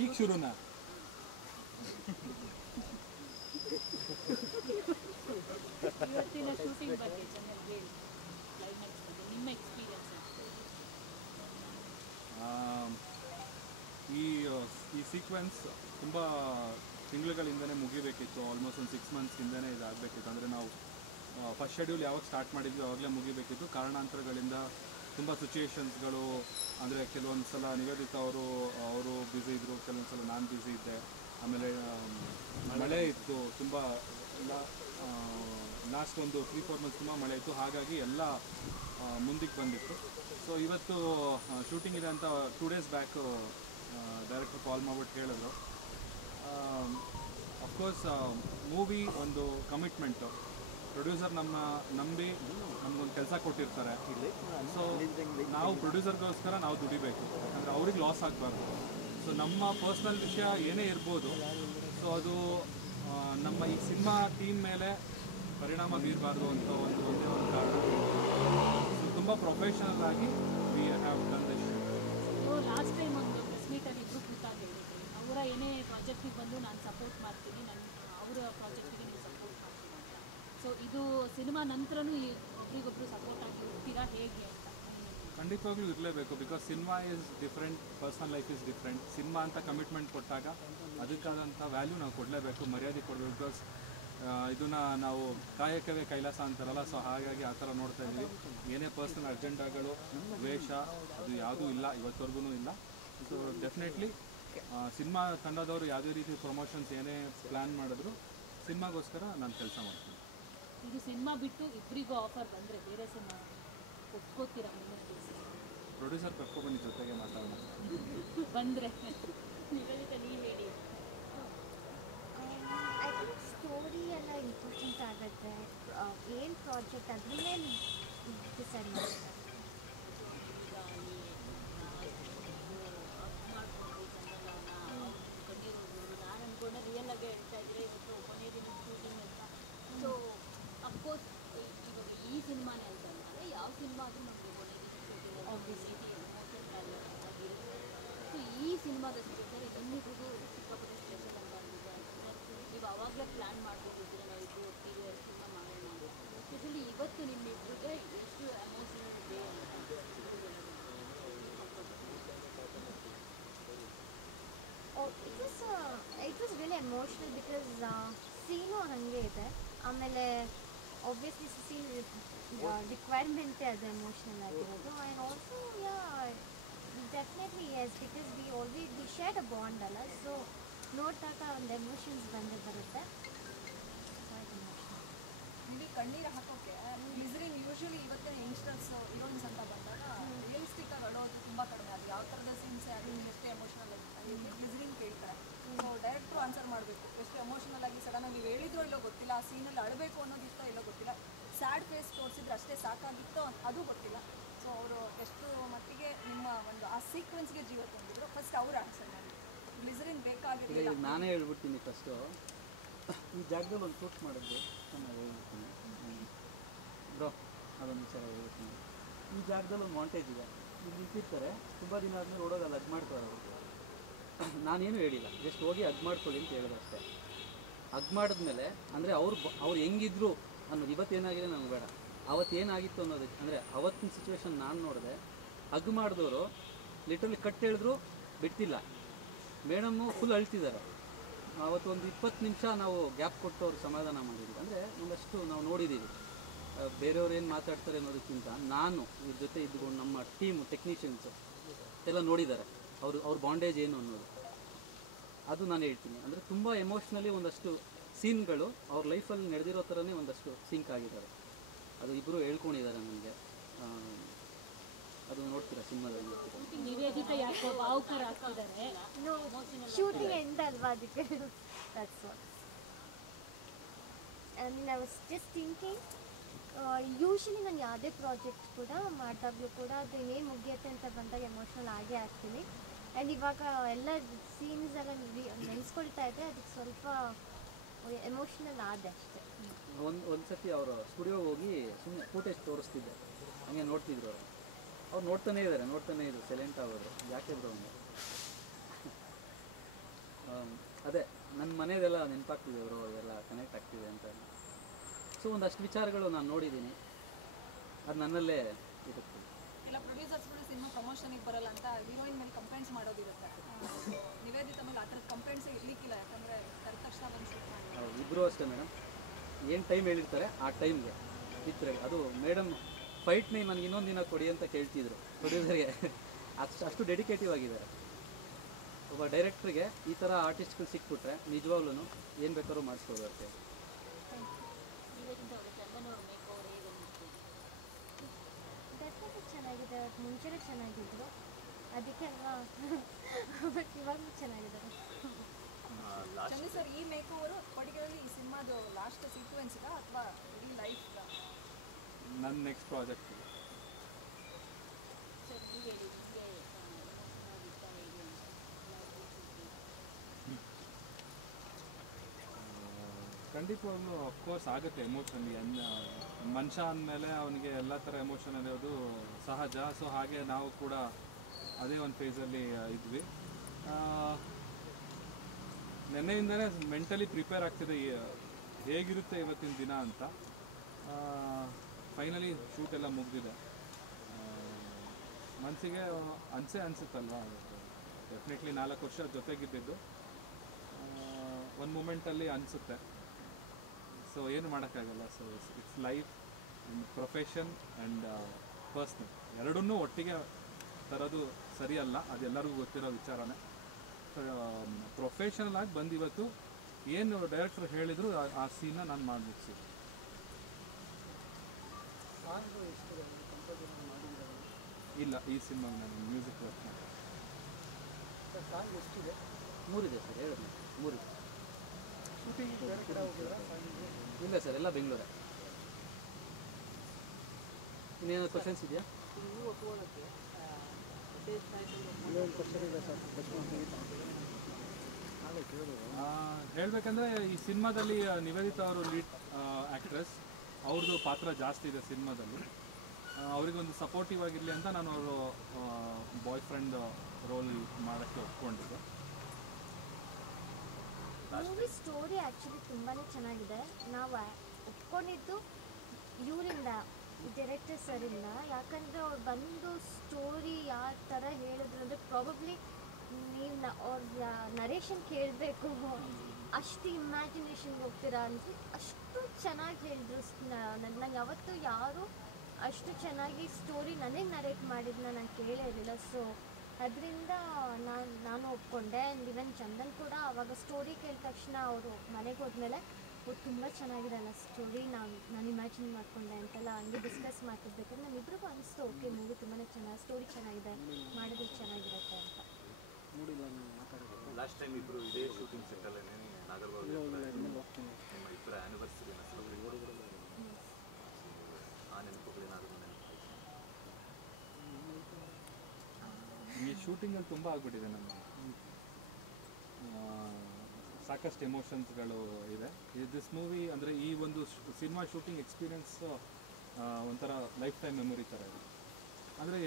ಈಗ ಶುರುನಾ? ಇವತ್ತಿನ ಶೂಟಿಂಗ್ ಬಗ್ಗೆ ಚೆನ್ನಾಗಿ ಹೇಳಿ, ಕ್ಲೈಮ್ಯಾಕ್ಸ್ ಬಗ್ಗೆ ನಿಮ್ಮ ಎಕ್ಸ್ಪೀರಿಯನ್ಸ್. ಈ ಸೀಕ್ವೆನ್ಸ್ ತುಂಬ ತಿಂಗಳುಗಳಿಂದನೇ ಮುಗಿಬೇಕಿತ್ತು. ಆಲ್ಮೋಸ್ಟ್ ಒಂದು 6 ಮಂತ್ಸ್ಗಿಂದನೇ ಇದಾಗಬೇಕಿತ್ತು. ಅಂದರೆ ನಾವು ಫಸ್ಟ್ ಶೆಡ್ಯೂಲ್ ಯಾವಾಗ ಸ್ಟಾರ್ಟ್ ಮಾಡಿದ್ವಿ ಆವಾಗಲೇ ಮುಗಿಬೇಕಿತ್ತು. ಕಾರಣಾಂತರಗಳಿಂದ ತುಂಬ ಸಿಚುಯೇಷನ್ಸ್ಗಳು, ಅಂದರೆ ಕೆಲವೊಂದು ಸಲ ನಿವೇದಿತಾ ಅವರು ಬ್ಯುಸಿ ಇದ್ದರು, ಕೆಲವೊಂದು ಸಲ ನಾನು ಬ್ಯುಸಿ ಇದ್ದೆ. ಆಮೇಲೆ ಮಳೆ ಇತ್ತು ತುಂಬ. ಲಾಸ್ಟ್ ಒಂದು 3-4 ಮಂತ್ಸ್ ತುಂಬ ಮಳೆ ಇತ್ತು. ಹಾಗಾಗಿ ಎಲ್ಲ ಮುಂದಕ್ಕೆ ಬಂದಿತ್ತು. ಸೊ ಇವತ್ತು ಶೂಟಿಂಗ್ ಇದೆ ಅಂತ 2 ಡೇಸ್ ಬ್ಯಾಕ್ ಡೈರೆಕ್ಟರ್ ಕಾಲ್ ಮಾಡ್ಬಿಟ್ಟು ಹೇಳಿದ್ರು. ಅಫ್ಕೋರ್ಸ್ ಮೂವಿ ಒಂದು ಕಮಿಟ್ಮೆಂಟು. ಪ್ರೊಡ್ಯೂಸರ್ ನಂಬಿ ನಮಗೊಂದು ಕೆಲಸ ಕೊಟ್ಟಿರ್ತಾರೆ. ಸೊ ನಾವು ಪ್ರೊಡ್ಯೂಸರ್ಗೋಸ್ಕರ ನಾವು ದುಡಿಬೇಕು, ಯಾಕಂದರೆ ಅವ್ರಿಗೆ ಲಾಸ್ ಆಗಬಾರ್ದು. ಸೊ ನಮ್ಮ ಪರ್ಸ್ನಲ್ ವಿಷಯ ಏನೇ ಇರ್ಬೋದು, ಸೊ ಅದು ನಮ್ಮ ಈ ಸಿನಿಮಾ ಟೀಮ್ ಮೇಲೆ ಪರಿಣಾಮ ಬೀರಬಾರ್ದು ಅಂತ ಒಂದೇ ಒಂದು ಕಾರಣ. ಸೊ ತುಂಬ ಪ್ರೊಫೆಷನಲ್ ಆಗಿ we have done this. Last time ಒಂದು ಪ್ರೆಸ್ ಮೀಟಲ್ಲಿ ಇಬ್ಬರು ಕೂತಾಗ ಹೇಳಿದ್ರಿ, ಅವರ ಏನೇ ಪ್ರಾಜೆಕ್ಟಿಗೆ ಬಂದು ನಾನು ಸಪೋರ್ಟ್ ಮಾಡ್ತೀನಿ, ಅವರ ಪ್ರಾಜೆಕ್ಟಿಗೆ ನೀವು ಸಪೋರ್ಟ್ ಮಾಡ್ತೀನಿ ಅಂತ. ಸೊ ಇದು ಸಿನಿಮಾ ನಂತರನೂ ಒಬ್ರಿಗೊಬ್ರು ಸಪೋರ್ಟ್ ಆಗಿ ಇರ್ತೀರಾ ಹೇಗೆ ಅಂತ? ಖಂಡಿತವಾಗ್ಲೂ ಇರಲೇಬೇಕು. Because cinema is different, personal life is different. Cinema ಅಂತ ಕಮಿಟ್ಮೆಂಟ್ ಕೊಟ್ಟಾಗ ಅದಕ್ಕಾದಂಥ ವ್ಯಾಲ್ಯೂ ನಾವು ಕೊಡಲೇಬೇಕು, ಮರ್ಯಾದೆ ಕೊಡಬೇಕು. ಬಿಕಾಸ್ ಇದನ್ನು ನಾವು ಕಾಯಕವೇ ಕೈಲಾಸ ಅಂತಾರಲ್ಲ. ಸೊ ಹಾಗಾಗಿ ಆ ಥರ ನೋಡ್ತಾ ಇದ್ದೀವಿ. ಏನೇ ಪರ್ಸನಲ್ ಅಜೆಂಡಾಗಳು, ದ್ವೇಷ ಅದು ಯಾವುದೂ ಇಲ್ಲ, ಇವತ್ತವರೆಗೂ ಇಲ್ಲ. ಸೊ ಡೆಫಿನೆಟ್ಲಿ ಸಿನಿಮಾ ತಂಡದವರು ಯಾವುದೇ ರೀತಿ ಪ್ರಮೋಷನ್ಸ್ ಏನೇ ಪ್ಲ್ಯಾನ್ ಮಾಡಿದ್ರು ಸಿನಿಮಾಗೋಸ್ಕರ ನಾನು ಕೆಲಸ ಮಾಡ್ತೀನಿ. ಇದು ಸಿನಿಮಾ ಬಿಟ್ಟು ಇಬ್ಬರಿಗೂ ಆಫರ್ ಬಂದರೆ ಬೇರೆ ಸಿನಿಮಾ ಒಪ್ಕೋತೀರಾ? ಪ್ರೊಡ್ಯೂಸರ್ ಕರ್ಕೊಬನ್ನಿ, ಜೊತೆಗೆ ಮಾತಾಡೋಣ. ಬಂದರೆ ನಿವೇದಿತಾ ನೀವು ಹೇಳಿ. ಐ ಥಿಂಕ್ ಸ್ಟೋರಿ ಎಲ್ಲ ಇಂಪಾರ್ಟೆಂಟ್ ಆಗುತ್ತೆ. ಏನು ಪ್ರಾಜೆಕ್ಟ್ ಅದ್ರ ಮೇಲೆ ಡಿಸೈಡ್ ಮಾಡ್ತಾರೆ. ನಾನು ಅಂದ್ಕೊಂಡೆ ರಿಯಲ್ ಆಗಿ ಹೇಳ್ತಾ ಇದ್ರೆ ಇವತ್ತು ಕೊನೆ ದಿನ ಶೂಟಿಂಗ್ ಅಂತ. ಸೊ ಅಫ್ಕೋರ್ಸ್ ಇವಾಗ ಈ ಸಿನಿಮಾನೇ ಅಂತಲ್ಲ, ಯಾವ ಸಿನಿಮಾ ಆದರೂ ನಮಗೆ ಕೊನೆ ದಿನ ಶೂಟಿಂಗ್ ಆಬ್ವಿಯಸ್ಲಿ ಎಮೋಷನ್ ಆಗಿರುತ್ತೆ. ಸೊ ಈ ಸಿನಿಮಾದ ಸ್ಪೆಷಲ್ ಇನ್ನಿಗೂ ಸಿಕ್ಕಾಪಟ್ಟೆ ಸ್ಪೆಷಲ್ ಅಂತ ಅಂದಿದೆ. ನೀವು ಅವಾಗಲೇ ಪ್ಲ್ಯಾನ್ ಮಾಡ್ಬೋದಿದ್ರೆ ನಾವು ಇದು ಒಟ್ಟಿಗೆ ಸಿನಿಮಾ ಮಾಡೋಣ. ಸ್ಪೆಷಲಿ ಇವತ್ತು ನಿಮ್ಮಿಬ್ಬರಿಗೆ ಎಷ್ಟು ಎಮೋಷನಲ್ ಡೇ ಅಂತ it was really emotional because scene ಹಾಗೆ ಇದೆ. ಆಮೇಲೆ ಆಬ್ವಿಯಸ್ಲಿ ಸೀನ್ ರಿಕ್ವೈರ್ಮೆಂಟೇ ಅದು ಎಮೋಷ್ನಲ್ ಆಗಿರೋದು. And also definitely yes, because we share a bond ಅಲ್ಲ. ಸೊ ನೋಡಿದಾಗ ಒಂದು ಎಮೋಷನ್ಸ್ ಬಂದೇ ಬರುತ್ತೆ. ಇಲ್ಲಿ ಕಣ್ಣೀರು ಹಾಕೋಕ್ಕೆ ಗ್ಲಿಸರಿನ್ ಯೂಶ್ವಲಿ ಇವತ್ತಿನ ಯಂಗ್ಸ್ಟರ್ಸ್ ಹೀರೋಯಿನ್ಸ್ ಅಂತ ಬಂದಾಗ ರಿಯಲಿಸ್ಟಿಕ್ ಆಗಿ ಅಳೋದು ತುಂಬ ಕಡಿಮೆ. ಅದು ಯಾವ ಥರದ ಸೀನ್ಸ್ ಅದು ಎಷ್ಟೇ ಎಮೋಷನಲ್ ಆಗಿ ಗ್ಲಿಸರಿನ್ ಕೇಳ್ತಾರೆ. ಸೊ ಡೈರೆಕ್ಟ್ರು ಆನ್ಸರ್ ಮಾಡಬೇಕು, ಎಷ್ಟು ಎಮೋಷನಲ್ ಆಗಿ ಸಡನ್ನಾಗಿ ನೀವು ಹೇಳಿದ್ರೋ ಇಲ್ಲೋ ಗೊತ್ತಿಲ್ಲ, ಆ ಸೀನಲ್ಲಿ ಅಳಬೇಕು ಅನ್ನೋದಿತ್ತೋ ಇಲ್ಲೋ ಗೊತ್ತಿಲ್ಲ, ಸ್ಯಾಡ್ ಫೇಸ್ ತೋರಿಸಿದ್ರೆ ಅಷ್ಟೇ ಸಾಕಾಗಿತ್ತೋ ಅದು ಗೊತ್ತಿಲ್ಲ. ಸೊ ಅವರು ಎಷ್ಟು ಮಟ್ಟಿಗೆ ನಿಮ್ಮ ಒಂದು ಆ ಸೀಕ್ವೆನ್ಸ್ಗೆ ಜೀವ ತಂದಿದ್ರು ಫಸ್ಟ್ ಅವರು ಆನ್ಸರ್ ಮಾಡಿ. ಗ್ಲಿಸರಿನ್ ಬೇಕಾಗಿರಲಿಲ್ಲ. ನಾನೇ ಹೇಳ್ಬಿಡ್ತೀನಿ ಫಸ್ಟು. ಈ ಜಾಗದಲ್ಲಿ ಒಂದು ಶೂಟ್ ಮಾಡಿದ್ವಿ, ನಾನು ಹೇಳ್ಬಿಡ್ತೀನಿ ಬ್ರೋ, ಅದೊಂದು ವಿಚಾರ ಹೇಳ್ಬಿಡ್ತೀನಿ. ಈ ಜಾಗದಲ್ಲಿ ಒಂದು ಮಾಂಟೇಜ್ ಇದೆ, ಇಲ್ಲಿ ಇಟ್ಟಿರ್ತಾರೆ, ತುಂಬ ದಿನ ಆದಮೇಲೆ ಓಡೋದು ಅಗ್ ಮಾಡ್ತಾರೆ ಅವರು. ನಾನೇನು ಹೇಳಿಲ್ಲ, ಜಸ್ಟ್ ಹೋಗಿ ಅಗ್ ಮಾಡ್ಕೊಳ್ಳಿ ಅಂತ ಹೇಳಿದೆ ಅಷ್ಟೇ. ಅಗ್ ಮಾಡಿದ್ಮೇಲೆ ಅಂದರೆ ಅವ್ರು ಹೆಂಗಿದ್ರು ಅನ್ನೋದು ಇವತ್ತೇನಾಗಿದೆ ನನಗೆ ಬೇಡ, ಅವತ್ತೇನಾಗಿತ್ತು ಅನ್ನೋದಕ್ಕೆ. ಅಂದರೆ ಅವತ್ತಿನ ಸಿಚುವೇಶನ್ ನಾನು ನೋಡಿದೆ. ಅಗ್ ಮಾಡಿದವರು ಲಿಟ್ರಲಿ ಕಟ್ ಹೇಳಿದ್ರು ಬಿಡ್ತಿಲ್ಲ. Madam full ಅಳ್ತಿದ್ದಾರೆ. ಅವತ್ತು ಒಂದು 20 ನಿಮಿಷ ನಾವು ಗ್ಯಾಪ್ ಕೊಟ್ಟು ಅವ್ರಿಗೆ ಸಮಾಧಾನ ಮಾಡಿದ್ವಿ. ಅಂದರೆ ಒಂದಷ್ಟು ನಾವು ನೋಡಿದ್ದೀವಿ, ಬೇರೆಯವ್ರು ಏನು ಮಾತಾಡ್ತಾರೆ ಅನ್ನೋದಕ್ಕಿಂತ ನಾನು ಇವ್ರ ಜೊತೆ ಇದ್ಕೊಂಡು ನಮ್ಮ ಟೀಮು ಟೆಕ್ನಿಷಿಯನ್ಸು ಎಲ್ಲ ನೋಡಿದ್ದಾರೆ ಅವ್ರ ಬಾಂಡೇಜ್ ಏನು ಅನ್ನೋದು. ಅದು ನಾನು ಹೇಳ್ತೀನಿ. ಅಂದರೆ ತುಂಬ ಎಮೋಷ್ನಲಿ ಒಂದಷ್ಟು ಸೀನ್ಗಳು ಅವ್ರ ಲೈಫಲ್ಲಿ ನಡೆದಿರೋ ಥರನೇ ಒಂದಷ್ಟು ಸಿಂಕ್ ಆಗಿದ್ದಾರೆ. ಅದು ಇಬ್ಬರು ಹೇಳ್ಕೊಂಡಿದ್ದಾರೆ ನನಗೆ. ಅದು ನೋಡ್ತೀರಾ ಸಿನಿಮಾದಲ್ಲಿ. ನಿವೇದಿತಾ ಯಾಕೋ ಭಾವುಕರ ಆಗ್ತಿದ್ದಾರೆ. ಶೂಟಿಂಗ್ ಎಂಡ್ ಅಲ್ವಾ, ಅದಕ್ಕೆ that's what. I was just thinking, usually ನಾನು ಯಾವುದೇ ಪ್ರಾಜೆಕ್ಟ್ ಕೂಡ ಮಾಡಿದಾಗಲೂ ಕೂಡ ಅದು ಇನ್ನೇನು ಮುಗಿಯುತ್ತೆ ಅಂತ ಬಂದಾಗ ಎಮೋಷ್ನಲ್ ಆಗೇ ಆಗ್ತೀನಿ. ಆ್ಯಂಡ್ ಇವಾಗ ಎಲ್ಲ ಸೀನ್ಸ್ ಎಲ್ಲ ನೆನೆಸ್ಕೊಳ್ತಾ ಇದ್ದೆ, ಅದಕ್ಕೆ ಸ್ವಲ್ಪ ಎಮೋಷ್ನಲ್ ಆದೆ ಅಷ್ಟೇ. ಒಂದು ಸತಿ ಅವರು ಸ್ಟುಡಿಯೋಗೆ ಹೋಗಿ ಸುಮ್ಮನೆ ಫೂಟೇಜ್ ತೋರಿಸ್ತಿದ್ದೆ, ಹಂಗೆ ನೋಡ್ತಿದ್ರು ಅವ್ರು ನೋಡ್ತಾನೇ ಇದ್ದಾರೆ ಸೈಲೆಂಟ್ ಆಗೋದು. ಯಾಕೆ ಬ್ರೋ ಅದೇ ನನ್ನ ಮನೆಯದೆಲ್ಲ ನೆನಪಾಗ್ತಿದೆ ಅವರು ಎಲ್ಲ ಕನೆಕ್ಟ್ ಆಗ್ತಿದೆ ಅಂತ. ಸೊ ಒಂದಷ್ಟು ವಿಚಾರಗಳು ನಾನು ನೋಡಿದ್ದೀನಿ, ಅದು ನನ್ನಲ್ಲೇ ಇರುತ್ತೆ. ಇಲ್ಲ ಪ್ರೊಡ್ಯೂಸರ್ಸ್ಗಳು ಸಿನಿಮಾ ಪ್ರಮೋಷನಿಗೆ ಬರಲ್ಲ ಅಂತ ಹೀರೋಯಿನ್ ಮೇಲೆ ಕಂಪ್ಲೇಂಟ್ಸ್ ಮಾಡೋದಿರುತ್ತೆ. ನಿವೇದಿತ ಮೇಲೆ ಆ ಥರದ ಕಂಪ್ಲೇಂಟ್ಸೇ ಇರ್ಲಿಕ್ಕಿಲ್ಲ, ಯಾಕಂದರೆ ಕರೆದ ತಕ್ಷಣ ಬಂದು ಶೂಟ್ ಮಾಡಿ. ಇಬ್ಬರು ಅಷ್ಟೇ ಮೇಡಮ್, ಏನು ಟೈಮ್ ಹೇಳಿರ್ತಾರೆ ಆ ಟೈಮ್ಗೆ ಪಿಕ್ಚರ್ಗೆ. ಅದು ಮೇಡಮ್ ಫೈಟ್ನೇ ನನಗೆ ಇನ್ನೊಂದು ದಿನ ಕೊಡಿ ಅಂತ ಕೇಳ್ತಿದ್ರು ಪ್ರೊಡ್ಯೂಸರ್ಗೆ. ಅಷ್ಟು ಡೆಡಿಕೇಟಿವ್ ಆಗಿದ್ದಾರೆ. ಒಬ್ಬ ಡೈರೆಕ್ಟ್ರಿಗೆ ಈ ಥರ ಆರ್ಟಿಸ್ಟ್ಗಳು ಸಿಕ್ಬಿಟ್ರೆ ನಿಜವಾಗ್ಲೂ ಏನು ಬೇಕಾದ್ರೂ ಮಾಡಿಸ್ಬೋದು ಅಷ್ಟೇ. ಇವತ್ತಿಂದ ಅವರು ಚಂದನ್ ಅವ್ರ ಮೇಕ್ ಓವರ್ ಹೇಗೆ ಅನ್ನಿಸ್ತು? ಡೆಫಿನೆಟ್ಲಿ ಚೆನ್ನಾಗಿದೆ. ಅವ್ರು ಮುಂಚೆನೇ ಚೆನ್ನಾಗಿದ್ರು, ಅದಕ್ಕೆ ಅಲ್ವಾ ಬಟ್ ಇವಾಗಲೂ ಚೆನ್ನಾಗಿದ್ದಾರೆ. ಚಂದು ಸರ್, ಈ ಮೇಕ್ ಓವರು ಪರ್ಟಿಕ್ಯುಲರ್ಲಿ ಈ ಸಿನಿಮಾದು ಲಾಸ್ಟ್ ಸೀಕ್ವೆನ್ಸ್ಗ ಅಥವಾ ಇಡೀ ಲೈಫ್? ನನ್ನ ನೆಕ್ಸ್ಟ್ ಪ್ರಾಜೆಕ್ಟ್. ಸರ್ ನೀವು ಹೇಳಿ, ನಿಮಗೆ ಎಮೋಷನಲ್ ಆಗಿತ್ತಾ ಹೇಗೆ ಅಂತ? ಖಂಡಿತವಾಗ್ಲೂ ಅಫ್ಕೋರ್ಸ್ ಆಗುತ್ತೆ ಎಮೋಷನಲಿ. ಮನುಷ್ಯ ಅಂದಮೇಲೆ ಅವನಿಗೆ ಎಲ್ಲ ಥರ ಎಮೋಷನ್ ಇರೋದು ಸಹಜ. ಸೊ ಹಾಗೆ ನಾವು ಕೂಡ ಅದೇ ಒಂದು ಫೇಸಲ್ಲಿ ಇದ್ವಿ. ನೆನ್ನೆಯಿಂದನೇ ಮೆಂಟಲಿ ಪ್ರಿಪೇರ್ ಆಗ್ತಿದೆ ಹೇಗಿರುತ್ತೆ ಇವತ್ತಿನ ದಿನ ಅಂತ. ಫೈನಲಿ ಶೂಟ್ ಎಲ್ಲ ಮುಗಿದಿದೆ. ಮನಸ್ಸಿಗೆ ಅನಿಸುತ್ತಲ್ವ, ಡೆಫಿನೆಟ್ಲಿ 4 ವರ್ಷ ಜೊತೆಗಿದ್ದಿದ್ದು ಒಂದು ಮೂಮೆಂಟಲ್ಲಿ ಅನಿಸುತ್ತೆ. ಸೊ ಏನು ಮಾಡೋಕ್ಕಾಗಲ್ಲ. So it's life, profession and personal ಎರಡನ್ನೂ ಒಟ್ಟಿಗೆ ತರೋದು ಸರಿಯಲ್ಲ, ಅದೆಲ್ಲರಿಗೂ ಗೊತ್ತಿರೋ ವಿಚಾರನೇ. ಪ್ರೊಫೆಷನಲ್ ಆಗಿ ಬಂದಿವತ್ತು ಏನು ಡೈರೆಕ್ಟರ್ ಹೇಳಿದ್ರು ಆ ಸೀನ್ನ ನಾನು ಮಾಡಿ ಮುಗಿಸಿದ್ದೆ. ಇಲ್ಲ, ಈ ಸಿನಿಮಾಗೆ ನಾನು ಮ್ಯೂಸಿಕ್ ವರ್ಕ್ ಮಾಡಿ. 3 ಇದೆ ಸರ್, 3 ಇದೆ. ಇಲ್ಲ ಸರ್, ಎಲ್ಲ ಬೆಂಗಳೂರೇ. ಇನ್ನೇನು ಕ್ವಶನ್ಸ್ ಇದೆಯಾ? ಹೇಳಬೇಕಂದ್ರೆ ಈ ಸಿನಿಮಾದಲ್ಲಿ ನಿವೇದಿತಾ ಅವರು ಲೀಡ್ ಆ್ಯಕ್ಟ್ರೆಸ್, ಅವ್ರದ್ದು ಪಾತ್ರ ಜಾಸ್ತಿ ಇದೆ ಸಿನಿಮಾದಲ್ಲಿ. ಅವರಿಗೊಂದು ಸಪೋರ್ಟಿವ್ ಆಗಿರಲಿ ಅಂತ ನಾನು ಅವರು ಬಾಯ್ ಫ್ರೆಂಡ್ ರೋಲ್ ಮಾಡೋಕ್ಕೆ ಒಪ್ಕೊಂಡಿದ್ದೆ. ಮೂವಿ ಸ್ಟೋರಿ ಆ್ಯಕ್ಚುಲಿ ತುಂಬಾ ಚೆನ್ನಾಗಿದೆ. ನಾವು ಒಪ್ಕೊಂಡಿದ್ದು ಇವರಿಂದ, ಡೈರೆಕ್ಟರ್ ಸರಿಂದ. ಯಾಕಂದರೆ ಅವ್ರು ಬಂದು ಸ್ಟೋರಿ ಯಾವ ಥರ ಹೇಳಿದ್ರು ಅಂದರೆ ಪ್ರಾಬಬ್ಲಿ ನೀವು ಅವ್ರ ನರೇಷನ್ ಕೇಳಬೇಕು, ಅಷ್ಟು ಇಮ್ಯಾಜಿನೇಷನ್ಗೆ ಹೋಗ್ತೀರಾ ಅಂದರೆ ಅಷ್ಟು ಚೆನ್ನಾಗಿ ಹೇಳಿದ್ರು. ನಂಗೆ ಯಾವತ್ತೂ ಯಾರು ಅಷ್ಟು ಚೆನ್ನಾಗಿ ಸ್ಟೋರಿ ನನಗೆ ನರೇಟ್ ಮಾಡಿದ್ದನ್ನ ನಾನು ಕೇಳೇ ಇರಲಿಲ್ಲ. ಸೊ ಅದರಿಂದ ನಾನು ಒಪ್ಕೊಂಡೆ. ಆ್ಯಂಡ್ ಇವನ್ ಚಂದನ್ ಕೂಡ ಆವಾಗ ಸ್ಟೋರಿ ಕೇಳಿದ ತಕ್ಷಣ ಅವರು ಮನೆಗೆ ಹೋದ್ಮೇಲೆ ತುಂಬ ಚೆನ್ನಾಗಿದೆ ಅಲ್ಲ ಸ್ಟೋರಿ, ನಾನು ಇಮ್ಯಾಜಿನ್ ಮಾಡಿಕೊಂಡೆ ಅಂತೆಲ್ಲ ಹಂಗೆ ಡಿಸ್ಕಸ್ ಮಾಡ್ತಿರ್ಬೇಕಾದ್ರೆ ನಮ್ಮಿಬ್ರಿಗೂ ಅನಿಸ್ತು, ಓಕೆ ಮೂವಿ ತುಂಬಾ ಚೆನ್ನಾಗಿ, ಸ್ಟೋರಿ ಚೆನ್ನಾಗಿದೆ, ಮಾಡಿದ್ರೆ ಚೆನ್ನಾಗಿರುತ್ತೆ ಅಂತ. ಲಾಸ್ಟ್ ಟೈಮ್ ಇಬ್ಬರು ಇದೇ ಶೂಟಿಂಗ್ ಸೆಟ್ಟಲ್ಲೇ ನಾಗರಬಾವಿ ನಿಮ್ಮ ಇಬ್ಬರ ಆ್ಯನಿವರ್ಸರಿನ ಆ ನೆನಪುಗಳೇನಾದರೂ ಈ ಶೂಟಿಂಗಲ್ಲಿ ತುಂಬ ಆಗ್ಬಿಟ್ಟಿದೆ ನಮಗೆ. ಸಾಕಷ್ಟು ಎಮೋಷನ್ಸ್ಗಳು ಇದೆ. ದಿಸ್ ಮೂವಿ ಅಂದರೆ ಈ ಒಂದು ಸಿನಿಮಾ ಶೂಟಿಂಗ್ ಎಕ್ಸ್ಪೀರಿಯನ್ಸ್ ಒಂಥರ ಲೈಫ್ ಟೈಮ್ ಮೆಮೊರಿ ಥರ ಇದೆ. ಅಂದರೆ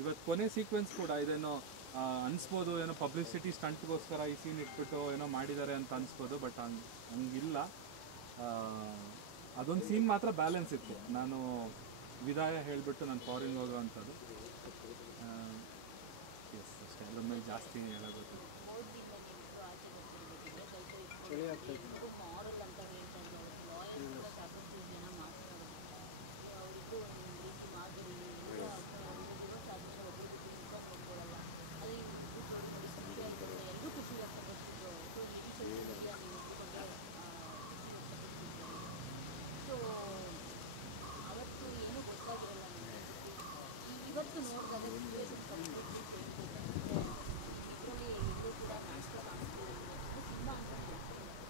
ಇವತ್ತು ಕೊನೆ ಸೀಕ್ವೆನ್ಸ್ ಕೂಡ ಇದೇನೋ ಅನಿಸ್ಬೋದು, ಏನೋ ಪಬ್ಲಿಸಿಟಿ ಸ್ಟಂಟ್ಗೋಸ್ಕರ ಈ ಸೀನ್ ಇಟ್ಬಿಟ್ಟು ಏನೋ ಮಾಡಿದ್ದಾರೆ ಅಂತ ಅನಿಸ್ಬೋದು, ಬಟ್ ಹಂಗಿಲ್ಲ. ಅದೊಂದು ಸೀನ್ ಮಾತ್ರ ಬ್ಯಾಲೆನ್ಸ್ ಇತ್ತು. ನಾನು ವಿದಾಯ ಹೇಳಿಬಿಟ್ಟು ನಾನು ಫಾರಿನ್ ಹೋಗೋವಂಥದ್ದು. ಎಸ್ ಅಷ್ಟೇ, ಅದ್ರ ಮೇಲೆ ಜಾಸ್ತಿ ಹೇಳೋದು. ಮೋದಿಯಿಂದ ನೀವು ಆಚೆ ಬರ್ತಿರ್ಬೇಕಿದ್ರೆ ಸ್ವಲ್ಪ ಮಾರಲ್ ಅಂತ ಹೇಳ್ತಾ ಇದ್ದಾರೆ. ಲಾಯರ್ ಕೂಡ ಸಾಕಷ್ಟು ಜನ ಮಾತಾಡೋದು, ಅವರಿಗೂ ಒಂದು ರೀತಿ ಮಾದರಿ ಡಿವೋರ್ಸ್ ಆದಮೇಲೆ ಒಬ್ಬರಿಗೆ ತುಂಬ ನೋಡ್ಕೊಳ್ಳಲ್ಲ. ಅದೇ ಈ ಸ್ಟೋರಿ ನೋಡಿ ಖುಷಿ ಆಯಿತು, ಎಲ್ಲರೂ ಖುಷಿ ವ್ಯಕ್ತಪಡಿಸಿದ್ರು. ಸೊ ಇಡೀ ಸೋಷಿಯಲ್ ಮೀಡಿಯಾ ನೀವು ಇಟ್ಕೊಂಡೆ ಸೊ ಅವತ್ತು ಏನೂ ಗೊತ್ತಾಗಿರಲ್ಲ ನನಗೆ. ಇವತ್ತು ನೋಡಿದಾಗ ಸಿಚುವೇಶನ್ ಕಂಪ್ಲೀಟ್ಲಿ ಚೇಂಜ್ ಇದೆ. ಇದರಲ್ಲಿ ಇಬ್ಬರು ಕೂಡ ನ್ಯಾಚುರಲ್ ಕಾಣಿಸ್ತಿದ್ದಾರೆ, ಸಿನಿಮಾ ಅಂತ ಕಾಣಿಸ್ತಿದ್ದಾರೆ,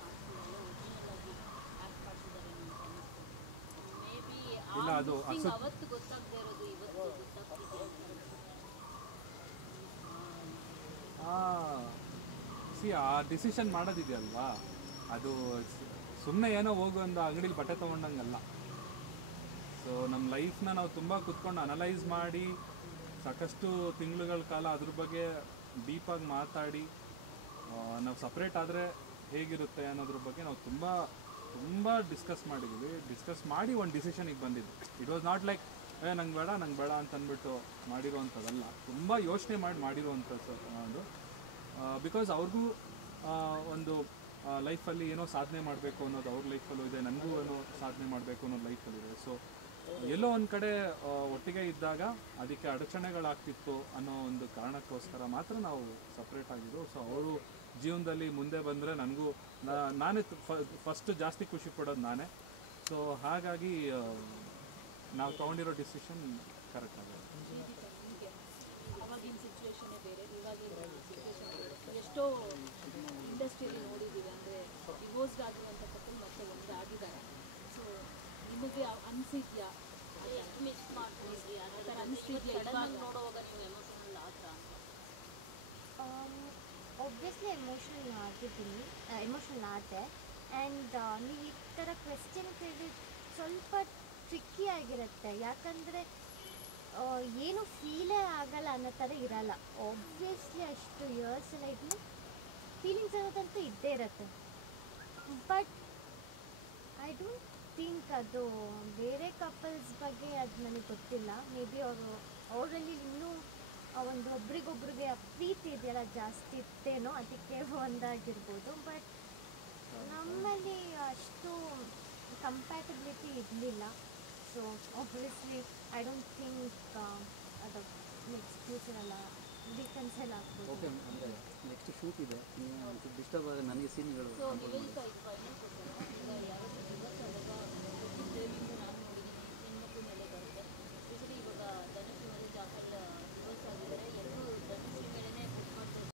ಒರಿಜಿನಲ್ ಆಗಿ ಆ್ಯಕ್ಟ್ ಮಾಡ್ತಿದ್ದಾರೆ ಅಂತ ಅನ್ನಿಸ್ತು. ಮೇ ಬಿ ಅವತ್ತು ಗೊತ್ತಾಗದೇ ಇರೋದು ಇವತ್ತು ಗೊತ್ತಾಗ್ತಿದೆ ಅಂತ. ಆ ಡಿಸಿಷನ್ ಮಾಡೋದಿದೆಯಲ್ವಾ, ಅದು ಸುಮ್ಮನೆ ಏನೋ ಹೋಗು ಒಂದು ಅಂಗಡಿಲಿ ಬಟ್ಟೆ ತೊಗೊಂಡಂಗಲ್ಲ. ಸೊ ನಮ್ಮ ಲೈಫ್ನ ನಾವು ತುಂಬ ಕುತ್ಕೊಂಡು ಅನಲೈಸ್ ಮಾಡಿ ಸಾಕಷ್ಟು ತಿಂಗಳುಗಳ ಕಾಲ ಅದ್ರ ಬಗ್ಗೆ ಡೀಪಾಗಿ ಮಾತಾಡಿ ನಾವು ಸಪ್ರೇಟ್ ಆದರೆ ಹೇಗಿರುತ್ತೆ ಅನ್ನೋದ್ರ ಬಗ್ಗೆ ನಾವು ತುಂಬ ಡಿಸ್ಕಸ್ ಮಾಡಿದ್ದೀವಿ. ಡಿಸ್ಕಸ್ ಮಾಡಿ ಒಂದು ಡಿಸಿಷನಿಗೆ ಬಂದಿದ್ದು. ಇಟ್ ವಾಸ್ ನಾಟ್ ಲೈಕ್ ನಂಗೆ ಬೇಡ ಅಂತ ಅಂದ್ಬಿಟ್ಟು ಮಾಡಿರೋವಂಥದ್ದಲ್ಲ. ತುಂಬ ಯೋಚನೆ ಮಾಡಿರೋವಂಥದ್ದು ಅದು. ಬಿಕಾಸ್ ಅವ್ರಿಗೂ ಒಂದು ಲೈಫಲ್ಲಿ ಏನೋ ಸಾಧನೆ ಮಾಡಬೇಕು ಅನ್ನೋದು ಅವ್ರ ಲೈಫಲ್ಲೂ ಇದೆ, ನನಗೂ ಏನೋ ಸಾಧನೆ ಮಾಡಬೇಕು ಅನ್ನೋದು ಲೈಫಲ್ಲಿದೆ. ಸೊ ಎಲ್ಲೋ ಒಂದು ಕಡೆ ಒಟ್ಟಿಗೆ ಇದ್ದಾಗ ಅದಕ್ಕೆ ಅಡಚಣೆಗಳಾಗ್ತಿತ್ತು ಅನ್ನೋ ಒಂದು ಕಾರಣಕ್ಕೋಸ್ಕರ ಮಾತ್ರ ನಾವು ಸಪ್ರೇಟ್ ಆಗಿದ್ದು. ಸೊ ಅವರು ಜೀವನದಲ್ಲಿ ಮುಂದೆ ಬಂದರೆ ನನಗೂ ನಾನೇ ಫಸ್ಟ್ ಜಾಸ್ತಿ ಖುಷಿ ಪಡೋದು ನಾನೇ. ಸೊ ಹಾಗಾಗಿ ನಾವು ತೊಗೊಂಡಿರೋ ಡಿಸಿಷನ್ ಕರೆಕ್ಟ್ ಆಗಿದೆ. ಅವಾಗಿನ ಸಿಚುವೇಶನ್ನೇ ಬೇರೆ, ಇವಾಗಿನ ಸಿಚುವೇಶನ್ ಬೇರೆ. ಎಷ್ಟೋ ಇಂಡಸ್ಟ್ರಿಯಲ್ಲಿ ನೋಡಿದ್ದೀವಿ, ಅಂದರೆ ಡಿವೋರ್ಸ್ ಆಗಿರುವಂಥ ಕಪಲ್ ಮತ್ತೆ ಒಂದಾಗಿದ್ದಾರೆ. ಸೊ ನಿಮಗೆ ಅನಿಸಿದ್ಯಾ ಮಿಸ್ ಮಾಡ್ಕೊಂಡಿದ್ರಿ ಆ ಥರ ಅನಿಸ್ತಿದ್ಯಾ? ಸಡನ್ನಾಗಿ ನೋಡುವಾಗ ನೀವು ಎಮೋಷನಲ್ ಆದ್ರ ಅಂತ? ಒಬ್ವಿಯಸ್ಲಿ ಎಮೋಷನಲ್ ಆದೆ. ಆ್ಯಂಡ್ ನೀವು ಈ ಥರ ಕ್ವೆಶ್ಚನ್ ಕೇಳಿ ಸ್ವಲ್ಪ ಟ್ರಿಕ್ಕಿ ಆಗಿರುತ್ತೆ. ಯಾಕಂದರೆ ಏನು ಫೀಲೇ ಆಗಲ್ಲ ಅನ್ನೋ ಥರ ಇರಲ್ಲ. ಆಬ್ವಿಯಸ್ಲಿ ಅಷ್ಟು ಇಯರ್ಸ್ ಎಲ್ಲ ಇದ್ಮೇಲೆ ಫೀಲಿಂಗ್ಸ್ ಅನ್ನೋದಂತೂ ಇದ್ದೇ ಇರುತ್ತೆ. ಬಟ್ ಐ ಡೋಂಟ್ ಥಿಂಕ್ ಅದು ಬೇರೆ ಕಪಲ್ಸ್ ಬಗ್ಗೆ ಅದು ನನಗೆ ಗೊತ್ತಿಲ್ಲ. ಮೇ ಬಿ ಅವರಲ್ಲಿ ಇನ್ನೂ ಒಂದು ಒಬ್ರಿಗೊಬ್ರಿಗೆ ಪ್ರೀತಿ ಇದೆಯಲ್ಲ ಜಾಸ್ತಿ ಇತ್ತೇನೋ, ಅದಕ್ಕೆ ಒಂದಾಗಿರ್ಬೋದು. ಬಟ್ ನಮ್ಮಲ್ಲಿ ಅಷ್ಟು ಕಂಪ್ಯಾಟಬಿಲಿಟಿ ಇರಲಿಲ್ಲ. So obviously I don't think ಅದು ನೆಕ್ಸ್ಟ್ ಫ್ಯೂಚರೆಲ್ಲ ರಿಕನ್ಸೈಲ್ ಆಗ್ಬೋದು. ಓಕೆ, ಅಂದರೆ ನೆಕ್ಸ್ಟ್ ಶೂಟ್ ಇದೆ, ನೀವು ಡಿಸ್ಟರ್ಬ್ ಆಗ ನನಗೆ ಸೀನ್ಗಳು ಸೊ ನೀವು ಈಗ ಫೈನಲ್ ಕೊಡ್ತೀರಾ? ಈಗ ಯಾರು